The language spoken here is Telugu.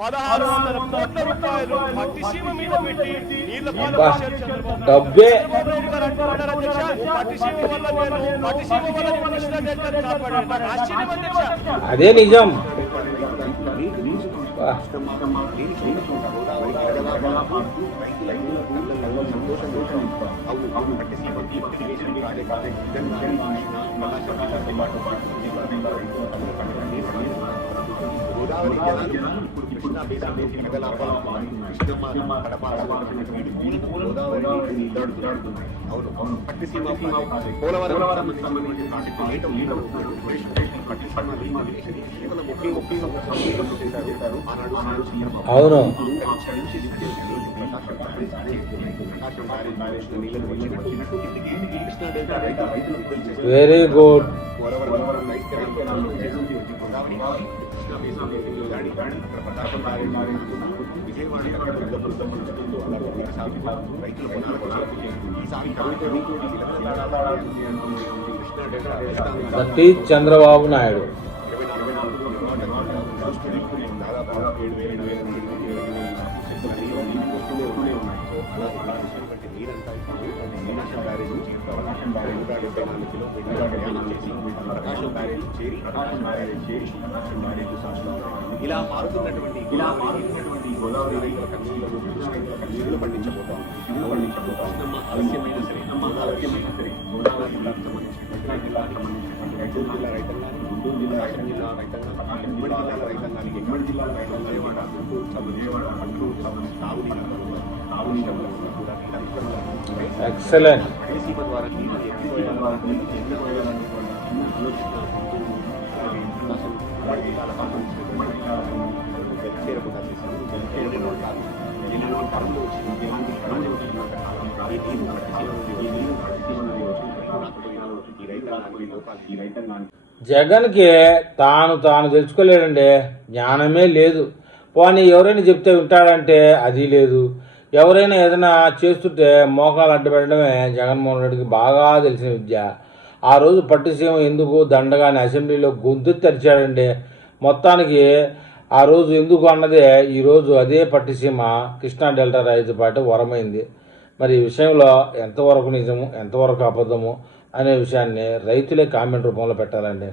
1600 కోట్ల రూపాయలు పట్టిసీమ మీద పెట్టి నీళ్ల పాలు చేశారు చంద్రబాబు డబ్బే నాయుడు గారు అంటున్నారు అధ్యక్ష, పట్టిసీమ వల్ల నేను పట్టిసీమ వల్ల కృష్ణా డెల్టాను కాపాడాను. నాకు ఆశ్చర్యం అధ్యక్ష. అదే నిజం. అవును, very good. That is Chandrababu Naidu. ఇలా మారుతున్నటువంటి గోదావరి రైతుల కన్నీళ్లు పండించబోతాం. ఆలస్యమైన సరే గోదావరి జిల్లా రైతాంగానికి, గుంటూరు జిల్లా రైతాంగానికి, ఉమ్మడి జిల్లాల రైతాంగానికి, విజయవాడ, ఎక్సలెంట్. పట్టిసీమ ద్వారా జగన్కి తాను తెలుసుకోలేడండి. జ్ఞానమే లేదు. పోనీ ఎవరైనా చెప్తే వింటాడంటే అది లేదు. ఎవరైనా ఏదైనా చేస్తుంటే మోకాలు అడ్డుపెట్టడమే జగన్మోహన్ రెడ్డికి బాగా తెలిసిన విద్య. ఆ రోజు పట్టిసీమ ఎందుకు దండగాని అసెంబ్లీలో గొంతు తెరిచాడండి. మొత్తానికి ఆ రోజు ఎందుకు అన్నదే ఈరోజు అదే పట్టిసీమ కృష్ణా డెల్టా రైతుపాటి వరమైంది. మరి ఈ విషయంలో ఎంతవరకు నిజము, ఎంతవరకు అబద్ధము అనే విషయాన్ని రైతులే కామెంట్ రూపంలో పెట్టాలండి.